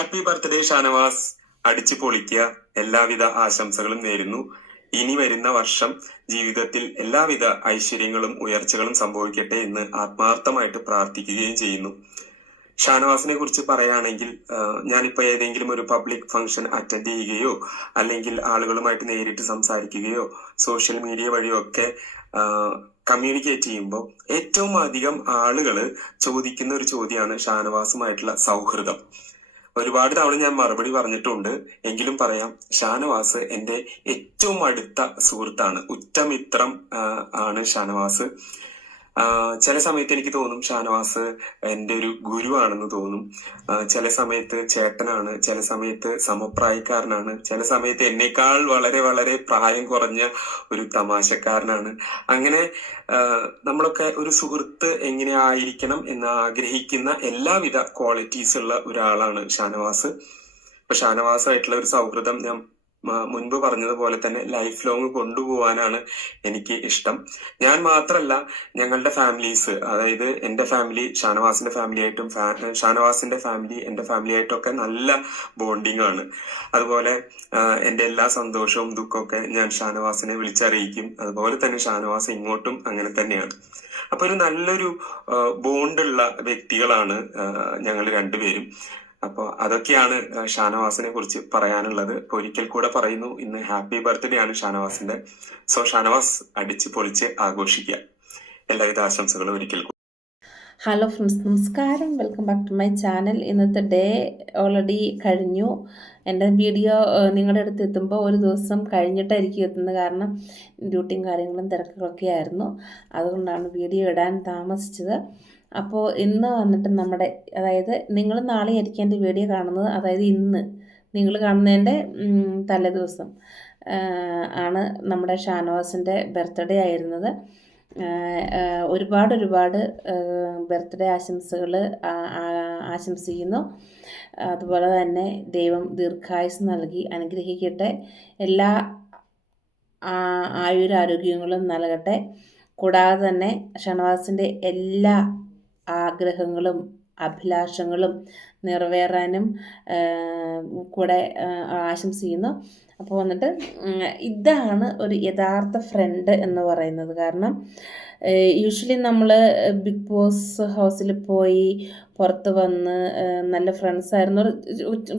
Happy birthday Shanavas. അടിച്ചു പൊളിക്കുക. എല്ലാവിധ ആശംസകളും നേരുന്നു. ഇനി വരുന്ന വർഷം ജീവിതത്തിൽ എല്ലാവിധ ഐശ്വര്യങ്ങളും ഉയർച്ചകളും സംഭവിക്കട്ടെ എന്ന് ആത്മാർത്ഥമായിട്ട് പ്രാർത്ഥിക്കുകയും ചെയ്യുന്നു. ഷാനവാസിനെ കുറിച്ച് പറയുകയാണെങ്കിൽ ഞാനിപ്പോ ഏതെങ്കിലും ഒരു പബ്ലിക് ഫംഗ്ഷൻ അറ്റൻഡ് ചെയ്യുകയോ അല്ലെങ്കിൽ ആളുകളുമായിട്ട് നേരിട്ട് സംസാരിക്കുകയോ സോഷ്യൽ മീഡിയ വഴിയോ ഒക്കെ കമ്മ്യൂണിക്കേറ്റ് ചെയ്യുമ്പോൾ ഏറ്റവും അധികം ആളുകൾ ചോദിക്കുന്ന ഒരു ചോദ്യമാണ് ഷാനവാസുമായിട്ടുള്ള സൗഹൃദം. ഒരുപാട് തവണ ഞാൻ മറുപടി പറഞ്ഞിട്ടുണ്ട്. എങ്കിലും പറയാം ഷാനവാസ് എന്റെ ഏറ്റവും അടുത്ത സുഹൃത്താണ്. ഉറ്റമിത്രം ആണ് ഷാനവാസ്. ചില സമയത്ത് എനിക്ക് തോന്നും ഷാനവാസ് എന്റെ ഒരു ഗുരുവാണെന്ന് തോന്നും. ചില സമയത്ത് ചേട്ടനാണ് ചില സമയത്ത് സമപ്രായക്കാരനാണ് ചില സമയത്ത് എന്നേക്കാൾ വളരെ വളരെ പ്രായം കുറഞ്ഞ ഒരു തമാശക്കാരനാണ്. അങ്ങനെ നമ്മളൊക്കെ ഒരു സുഹൃത്ത് എങ്ങനെ ആയിരിക്കണം എന്ന് ആഗ്രഹിക്കുന്ന എല്ലാവിധ ക്വാളിറ്റീസ് ഉള്ള ഒരാളാണ് ഷാനവാസ്. ഇപ്പൊ ഷാനവാസായിട്ടുള്ള ഒരു സൗഹൃദം ഞാൻ മുൻപ് പറഞ്ഞതുപോലെ തന്നെ ലൈഫ് ലോങ് കൊണ്ടുപോകാനാണ് എനിക്ക് ഇഷ്ടം. ഞാൻ മാത്രല്ല ഞങ്ങളുടെ ഫാമിലീസ് അതായത് എന്റെ ഫാമിലി ഷാനവാസിന്റെ ഫാമിലി ആയിട്ടും ഷാനവാസിന്റെ ഫാമിലി എന്റെ ഫാമിലി ആയിട്ടും ഒക്കെ നല്ല ബോണ്ടിങ് ആണ്. അതുപോലെ എന്റെ എല്ലാ സന്തോഷവും ദുഃഖമൊക്കെ ഞാൻ ഷാനവാസിനെ വിളിച്ചറിയിക്കും. അതുപോലെ തന്നെ ഷാനവാസ് ഇങ്ങോട്ടും അങ്ങനെ തന്നെയാണ്. അപ്പൊ ഒരു നല്ലൊരു ബോണ്ടുള്ള വ്യക്തികളാണ് ഞങ്ങൾ രണ്ടുപേരും. അപ്പോൾ അതൊക്കെയാണ് ഷാനവാസിനെ കുറിച്ച് പറയാനുള്ളത്. ഒരിക്കൽ കൂടെ പറയുന്നു ഇന്ന് ഹാപ്പി ബർത്ത്ഡേ ആണ് ഷാനവാസിന്റെ. സോ ഷാനവാസ് അടിച്ച് പൊളിച്ച് ആഘോഷിക്കുക. എല്ലാവിധ ആശംസകളും ഒരിക്കൽ ഹലോ ഫ്രണ്ട്സ് നമസ്കാരം. Welcome back to my channel. ഇന്നത്തെ ഡേ ഓൾറെഡി കഴിഞ്ഞു. എന്റെ വീഡിയോ നിങ്ങളുടെ അടുത്ത് എത്തുമ്പോൾ ഒരു ദിവസം കഴിഞ്ഞിട്ടായിരിക്കും എത്തുന്നത്. കാരണം ഡ്യൂട്ടിയും കാര്യങ്ങളും തിരക്കുകളൊക്കെ ആയിരുന്നു. അതുകൊണ്ടാണ് വീഡിയോ ഇടാൻ താമസിച്ചത്. അപ്പോൾ ഇന്ന് വന്നിട്ട് നമ്മുടെ അതായത് നിങ്ങൾ നാളെ ആയിരിക്കും എന്റെ വീഡിയോ കാണുന്നത്. അതായത് ഇന്ന് നിങ്ങൾ കാണുന്നതിന്റെ തലേദിവസം ആണ് നമ്മുടെ ഷാനവാസിന്റെ ബർത്ത്ഡേ ആയിരുന്നത്. ഒരുപാട് ഒരുപാട് ബർത്ത്ഡേ ആശംസകൾ ആശംസിക്കുന്നു. അതുപോലെ തന്നെ ദൈവം ദീർഘായുസ് നൽകി അനുഗ്രഹിക്കട്ടെ. എല്ലാ ആയുരാരോഗ്യങ്ങളും നൽകട്ടെ. കൂടാതെ തന്നെ ഷണവാസിന്റെ എല്ലാ ആഗ്രഹങ്ങളും അഭിലാഷങ്ങളും നിറവേറാനും കൂടെ ആശംസിക്കുന്നു. അപ്പോൾ വന്നിട്ട് ഇതാണ് ഒരു യഥാർത്ഥ ഫ്രണ്ട് എന്ന് പറയുന്നത്. കാരണം യൂഷ്വലി നമ്മൾ ബിഗ് ബോസ് ഹൗസിൽ പോയി പുറത്ത് വന്ന് നല്ല ഫ്രണ്ട്സ്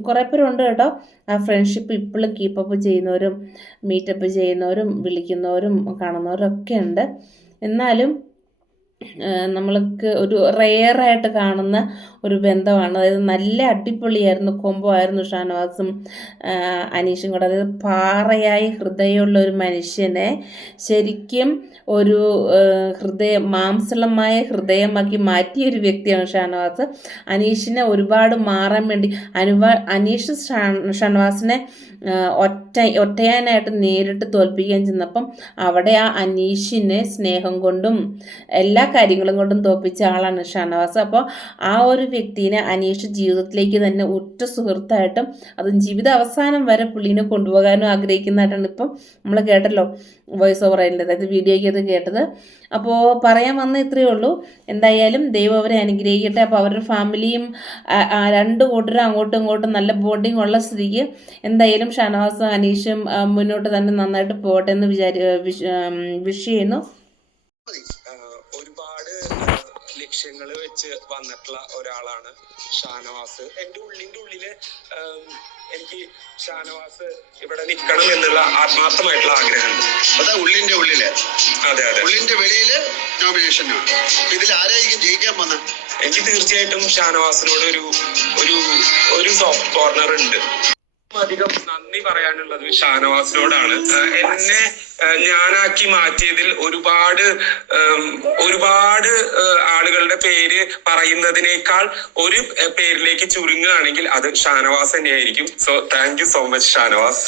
കുറേ പേരുണ്ട് കേട്ടോ. ആ ഫ്രണ്ട്ഷിപ്പ് ഇപ്പോഴും കീപ്പപ്പ് ചെയ്യുന്നവരും മീറ്റപ്പ് ചെയ്യുന്നവരും വിളിക്കുന്നവരും കാണുന്നവരും ഒക്കെ ഉണ്ട്. എന്നാലും നമ്മൾക്ക് ഒരു റെയറായിട്ട് കാണുന്ന ഒരു ബന്ധമാണ്. അതായത് നല്ല അടിപൊളിയായിരുന്നു കൊമ്പോ ആയിരുന്നു ഷാനവാസും അനീഷും കൂടെ. അതായത് പാറയായി ഹൃദയമുള്ള ഒരു മനുഷ്യനെ ശരിക്കും ഒരു ഹൃദയ മാംസളമായ ഹൃദയമാക്കി മാറ്റിയ ഒരു വ്യക്തിയാണ് ഷാനവാസ്. അനീഷിനെ ഒരുപാട് മാറാൻ വേണ്ടി അനുവാ അനീഷ് ഷാനവാസിനെ ഒറ്റ ഒറ്റയാനായിട്ട് നേരിട്ട് തോൽപ്പിക്കാൻ ചെന്നപ്പം അവിടെ ആ അനീഷിനെ സ്നേഹം കൊണ്ടും എല്ലാ കാര്യങ്ങളും കൊണ്ടും തോൽപ്പിച്ച ആളാണ് ഷാനവാസ്. അപ്പോൾ ആ ഒരു വ്യക്തിനെ അനീഷ് ജീവിതത്തിലേക്ക് തന്നെ ഒറ്റ സുഹൃത്തായിട്ടും അതും ജീവിത അവസാനം വരെ പുള്ളീനെ കൊണ്ടുപോകാനും ആഗ്രഹിക്കുന്നതായിട്ടാണ് ഇപ്പം നമ്മൾ കേട്ടല്ലോ വോയിസ് ഓവർ ആയിട്ട് അതായത് വീഡിയോയ്ക്ക് അത് കേട്ടത്. അപ്പോൾ പറയാൻ വന്ന ഇത്രയേ ഉള്ളൂ. എന്തായാലും ദൈവം അവരെ അനുഗ്രഹിക്കട്ടെ. അപ്പോൾ അവരുടെ ഫാമിലിയും രണ്ട് കൂട്ടരും അങ്ങോട്ടും ഇങ്ങോട്ടും നല്ല ബോണ്ടിങ് ഉള്ള സ്ഥിതിക്ക് എന്തായാലും ഷാനവാസും അനീഷും മുന്നോട്ട് തന്നെ നന്നായിട്ട് പോകട്ടെ എന്ന് വിചാരി വിഷ് ചെയ്യുന്നു. ഒരുപാട് ലക്ഷ്യങ്ങൾ വെച്ച് വന്നിട്ടുള്ള ഒരാളാണ് ഷാനവാസ്. എന്റെ ഉള്ളിന്റെ ഉള്ളിൽ എനിക്ക് ഷാനവാസ് ഇവിടെ നിൽക്കണം എന്നുള്ള ആത്മാർത്ഥമായിട്ടുള്ള ആഗ്രഹമുണ്ട്. അതാ ഉള്ളിന്റെ ഉള്ളിൽ. അതെ അതെ. ഉള്ളിന്റെ വെളിയിൽ നോമിനേഷനാണ് ഇതിൽ ആരായിരിക്കും ജയിക്കാൻ വന്ന? എനിക്ക് തീർച്ചയായിട്ടും ഷാനവാസിനോട് ഒരു ഒരു ഒരു സോഫ്റ്റ് കോർണർ ഉണ്ട്. അധികം നന്ദി പറയാനുള്ളത് ഷാനവാസിനോടാണ്. എന്നെ ഞാനാക്കി മാറ്റിയതിൽ ഒരുപാട് ഒരുപാട് ആളുകളുടെ പേര് പറയുന്നതിനേക്കാൾ ഒരു പേരിലേക്ക് ചുരുങ്ങുകയാണെങ്കിൽ അത് ഷാനവാസ് തന്നെയായിരിക്കും. So thank you so much Shanavas.